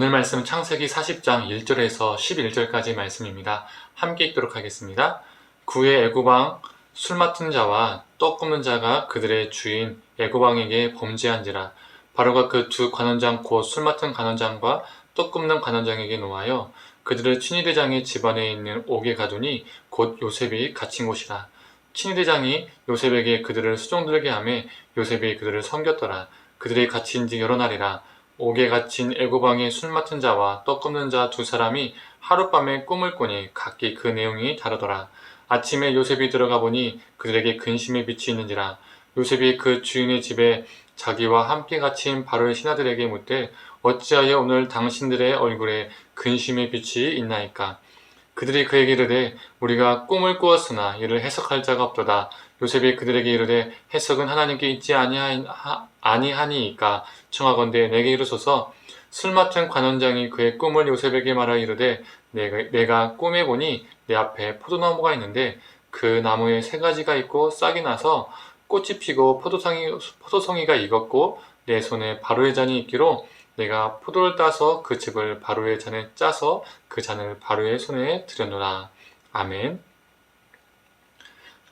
오늘 말씀은 창세기 40장 1절에서 11절까지 말씀입니다. 함께 읽도록 하겠습니다. 구의 애고방 술 맡은 자와 떡 굽는 자가 그들의 주인 애고방에게 범죄한지라. 바로가 그 두 관원장 곧 술 맡은 관원장과 떡 굽는 관원장에게 노하여 그들을 친위대장의 집안에 있는 옥에 가두니 곧 요셉이 갇힌 곳이라. 친위대장이 요셉에게 그들을 수종들게 하매 요셉이 그들을 섬겼더라. 그들이 갇힌 지 여러 날이라. 옥에 갇힌 애고방의 술 맡은 자와 떡 굽는 자 두 사람이 하룻밤에 꿈을 꾸니 각기 그 내용이 다르더라. 아침에 요셉이 들어가 보니 그들에게 근심의 빛이 있는지라. 요셉이 그 주인의 집에 자기와 함께 갇힌 바로의 신하들에게 묻되 어찌하여 오늘 당신들의 얼굴에 근심의 빛이 있나이까. 그들이 그에게 이르되 우리가 꿈을 꾸었으나 이를 해석할 자가 없도다. 요셉이 그들에게 이르되 해석은 하나님께 있지 아니하니이까 청하건대 내게 이르소서. 술 맡은 관원장이 그의 꿈을 요셉에게 말하여 이르되 내가 꿈에 보니 내 앞에 포도나무가 있는데 그 나무에 세 가지가 있고 싹이 나서 꽃이 피고 포도송이가 익었고 내 손에 바로의 잔이 있기로 내가 포도를 따서 그 즙을 바로의 잔에 짜서 그 잔을 바로의 손에 드렸노라. 아멘.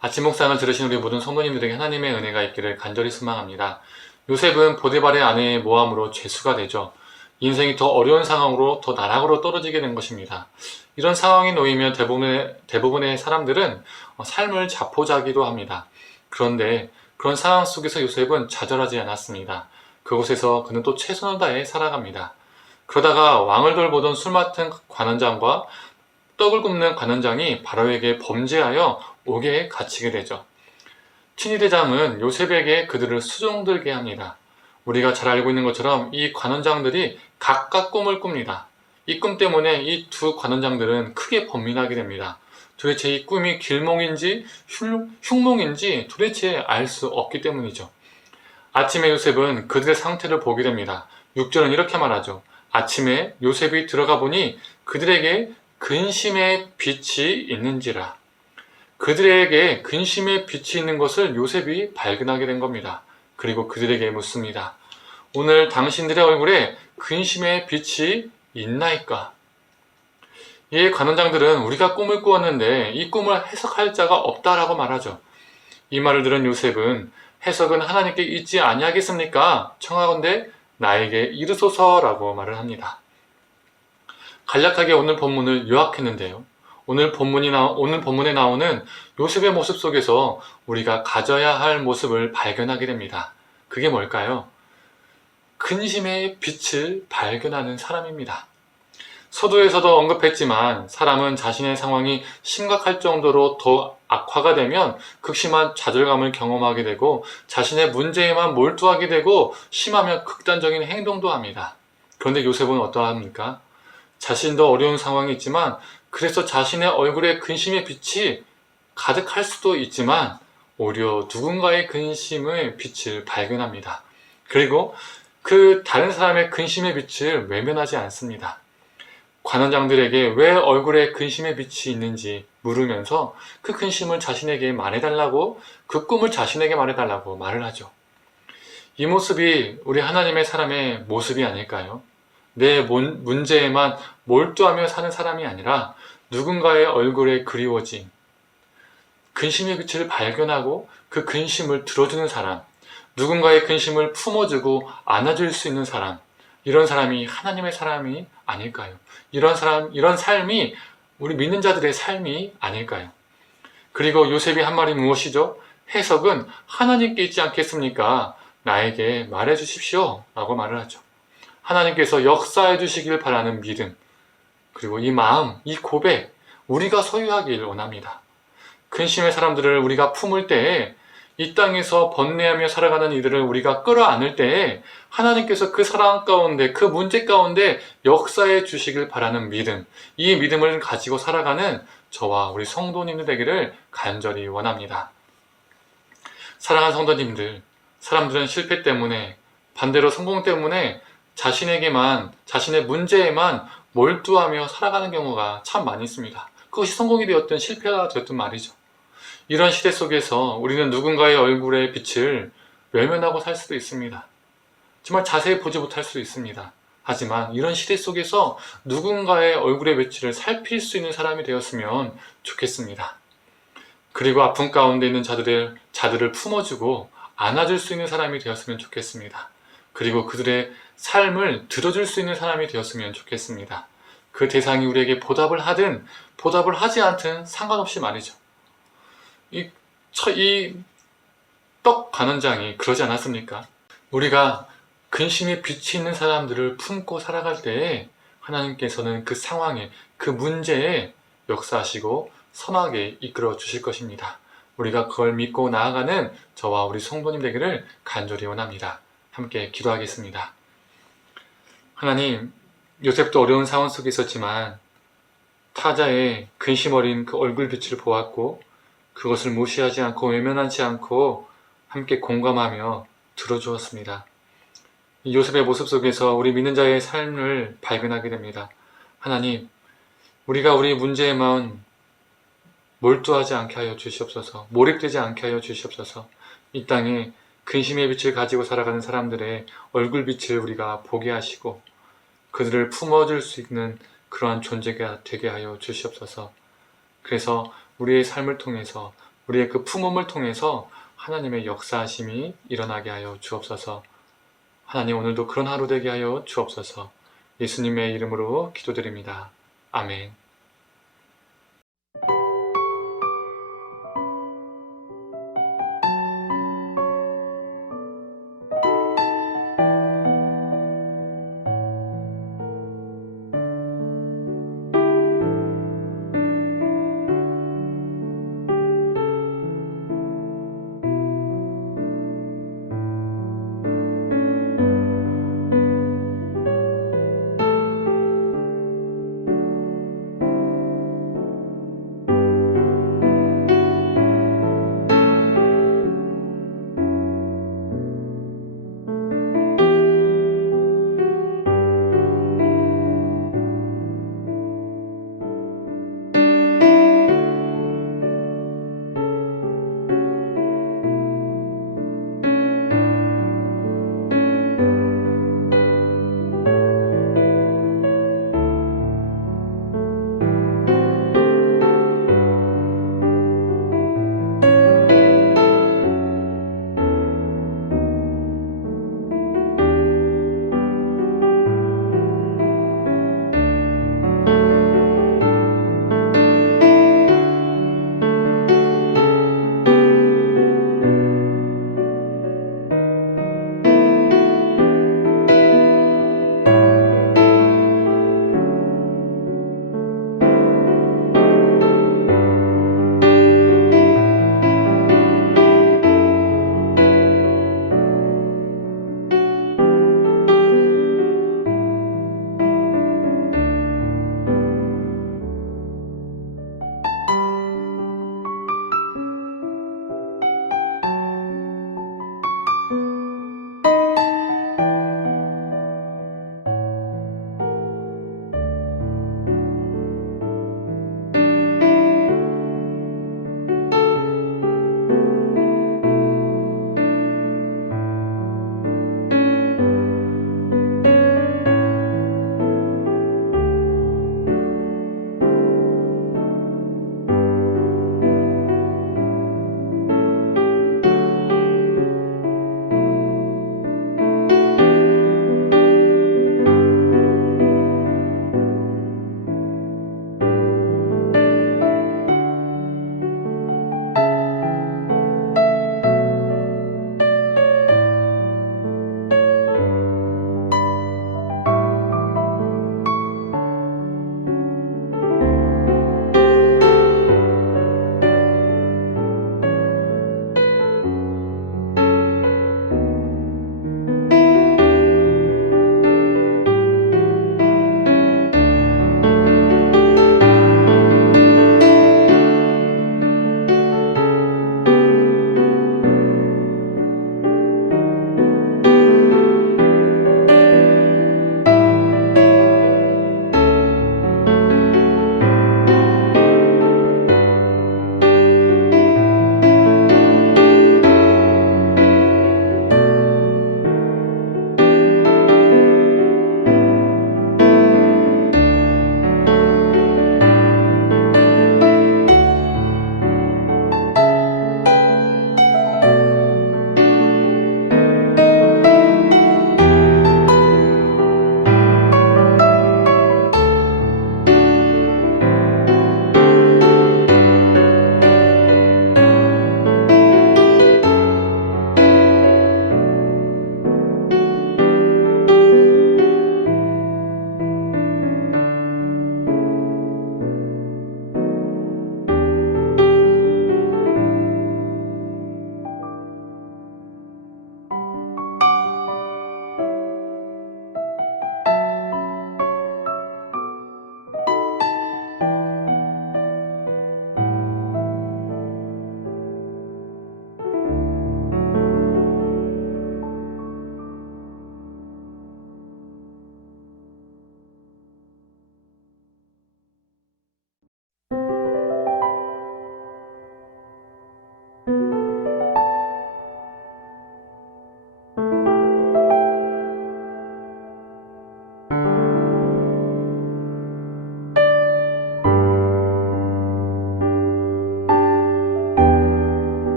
아침 묵상을 들으신 우리 모든 성도님들에게 하나님의 은혜가 있기를 간절히 소망합니다. 요셉은 보디발의 아내의 모함으로 죄수가 되죠. 인생이 더 어려운 상황으로 더 나락으로 떨어지게 된 것입니다. 이런 상황에 놓이면 대부분의 사람들은 삶을 자포자기도 합니다. 그런데 그런 상황 속에서 요셉은 좌절하지 않았습니다. 그곳에서 그는 또 최선을 다해 살아갑니다. 그러다가 왕을 돌보던 술 맡은 관원장과 떡을 굽는 관원장이 바로에게 범죄하여 옥에 갇히게 되죠. 친위대장은 요셉에게 그들을 수종들게 합니다. 우리가 잘 알고 있는 것처럼 이 관원장들이 각각 꿈을 꿉니다. 이 꿈 때문에 이 두 관원장들은 크게 번민하게 됩니다. 도대체 이 꿈이 길몽인지 흉몽인지 도대체 알 수 없기 때문이죠. 아침에 요셉은 그들의 상태를 보게 됩니다. 6절은 이렇게 말하죠. 아침에 요셉이 들어가 보니 그들에게 근심의 빛이 있는지라. 그들에게 근심의 빛이 있는 것을 요셉이 발견하게 된 겁니다. 그리고 그들에게 묻습니다. 오늘 당신들의 얼굴에 근심의 빛이 있나이까? 이 관원장들은 우리가 꿈을 꾸었는데 이 꿈을 해석할 자가 없다라고 말하죠. 이 말을 들은 요셉은 해석은 하나님께 있지 아니하겠습니까? 청하건대 나에게 이르소서라고 말을 합니다. 간략하게 오늘 본문을 요약했는데요. 오늘 본문에 나오는 요셉의 모습 속에서 우리가 가져야 할 모습을 발견하게 됩니다. 그게 뭘까요? 근심의 빛을 발견하는 사람입니다. 서두에서도 언급했지만 사람은 자신의 상황이 심각할 정도로 더 악화가 되면 극심한 좌절감을 경험하게 되고 자신의 문제에만 몰두하게 되고 심하면 극단적인 행동도 합니다. 그런데 요셉은 어떠합니까? 자신도 어려운 상황이 있지만 그래서 자신의 얼굴에 근심의 빛이 가득할 수도 있지만 오히려 누군가의 근심의 빛을 발견합니다. 그리고 그 다른 사람의 근심의 빛을 외면하지 않습니다. 관원장들에게 왜 얼굴에 근심의 빛이 있는지 물으면서 그 근심을 자신에게 말해달라고, 그 꿈을 자신에게 말해달라고 말을 하죠. 이 모습이 우리 하나님의 사람의 모습이 아닐까요? 내 문제에만 몰두하며 사는 사람이 아니라 누군가의 얼굴에 그리워진 근심의 빛을 발견하고 그 근심을 들어주는 사람, 누군가의 근심을 품어주고 안아줄 수 있는 사람, 이런 사람이 하나님의 사람이 아닐까요? 이런 삶이 우리 믿는 자들의 삶이 아닐까요? 그리고 요셉이 한 말이 무엇이죠? 해석은 하나님께 있지 않겠습니까? 나에게 말해 주십시오 라고 말을 하죠. 하나님께서 역사해 주시길 바라는 믿음, 그리고 이 마음, 이 고백, 우리가 소유하길 원합니다. 근심의 사람들을 우리가 품을 때에, 이 땅에서 번뇌하며 살아가는 이들을 우리가 끌어안을 때에 하나님께서 그 사랑 가운데, 그 문제 가운데 역사해 주시길 바라는 믿음, 이 믿음을 가지고 살아가는 저와 우리 성도님들 되기를 간절히 원합니다. 사랑하는 성도님들, 사람들은 실패 때문에, 반대로 성공 때문에 자신의 문제에만 몰두하며 살아가는 경우가 참 많이 있습니다. 그것이 성공이 되었든 실패가 되었든 말이죠. 이런 시대 속에서 우리는 누군가의 얼굴의 빛을 외면하고 살 수도 있습니다. 정말 자세히 보지 못할 수도 있습니다. 하지만 이런 시대 속에서 누군가의 얼굴의 빛을 살필 수 있는 사람이 되었으면 좋겠습니다. 그리고 아픔 가운데 있는 자들을 품어주고 안아줄 수 있는 사람이 되었으면 좋겠습니다. 그리고 그들의 삶을 들어줄 수 있는 사람이 되었으면 좋겠습니다. 그 대상이 우리에게 보답을 하든 보답을 하지 않든 상관없이 말이죠. 이 떡 관원장이 그러지 않았습니까? 우리가 근심에 빛이 있는 사람들을 품고 살아갈 때에 하나님께서는 그 상황에, 그 문제에 역사하시고 선하게 이끌어 주실 것입니다. 우리가 그걸 믿고 나아가는 저와 우리 성도님 되기를 간절히 원합니다. 함께 기도하겠습니다. 하나님, 요셉도 어려운 상황 속에 있었지만 타자의 근심 어린 그 얼굴빛을 보았고 그것을 무시하지 않고 외면하지 않고 함께 공감하며 들어주었습니다. 이 요셉의 모습 속에서 우리 믿는 자의 삶을 발견하게 됩니다. 하나님, 우리가 우리 문제에만 몰두하지 않게 하여 주시옵소서. 몰입되지 않게 하여 주시옵소서. 이 땅에 근심의 빛을 가지고 살아가는 사람들의 얼굴빛을 우리가 보게 하시고 그들을 품어줄 수 있는 그러한 존재가 되게 하여 주시옵소서. 그래서 우리의 삶을 통해서 우리의 그 품음을 통해서 하나님의 역사하심이 일어나게 하여 주옵소서. 하나님, 오늘도 그런 하루 되게 하여 주옵소서. 예수님의 이름으로 기도드립니다. 아멘.